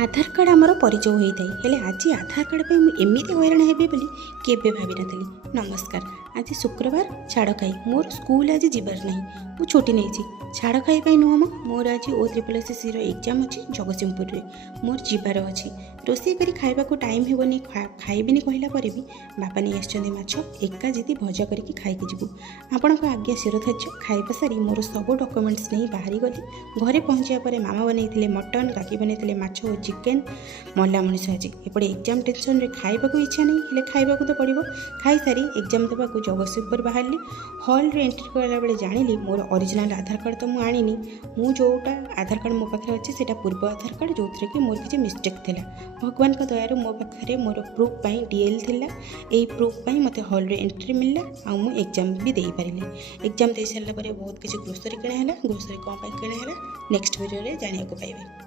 आधार card आमर परिचय होता है हेले आज आधार कार्ड पे एमती हैरान हेबी बोली केबे भाभी नथली। नमस्कार। आज शुक्रवार छाड़ खाई मोर स्कूल आज जीवार ना मु छुट्टी नहीं छाड़ खाई नुह मोर आज O SSSC एग्जाम अच्छी जगतसिंहपुर में मोर जीवार अच्छी रोषे कर खावा को टाइम हेनी खाइबी कहला पर भी बापा नहीं आसछन्ते माछ एका जीती भजा करके खाइकी जीवु आपण को आज्ञा शिरोधार्य खाଇବା सारी मोर सब डॉक्यूमेंट्स नहीं बाहरी गली घरे पहुँचा पर मामा बनई मटन काकी बनई माछ और चिकेन मल्ला मनीष आज एपटे एग्जाम टेंशन रे खाइबा को इच्छा नहीं हेले खाइबा को तो पड़ो खाई सारी एग्जाम देवा को जगतसिंहपुर बाहरली हॉल रे एंट्री कला बेले जानिली मोर ओरिजिनल आधार कार्ड तो मुझे आनी मु जोटा आधार कार्ड मो पाखे अच्छे से पूर्व आधार कार्ड जो थी कि मोर किसी मिस्टेक थिला भगवान का दयार मो पाखे मोर प्रूफ पाई DL थिला एई प्रूफ पाई मते हॉल रे एंट्री मिलला आ मु एग्जाम भी दे पारिले एग्जाम दे सारा बहुत किसी ग्रोसरी किणा है ग्रोसरी कौन किणा है नेक्स्ट वीडियो रे जानिया को पाइबे।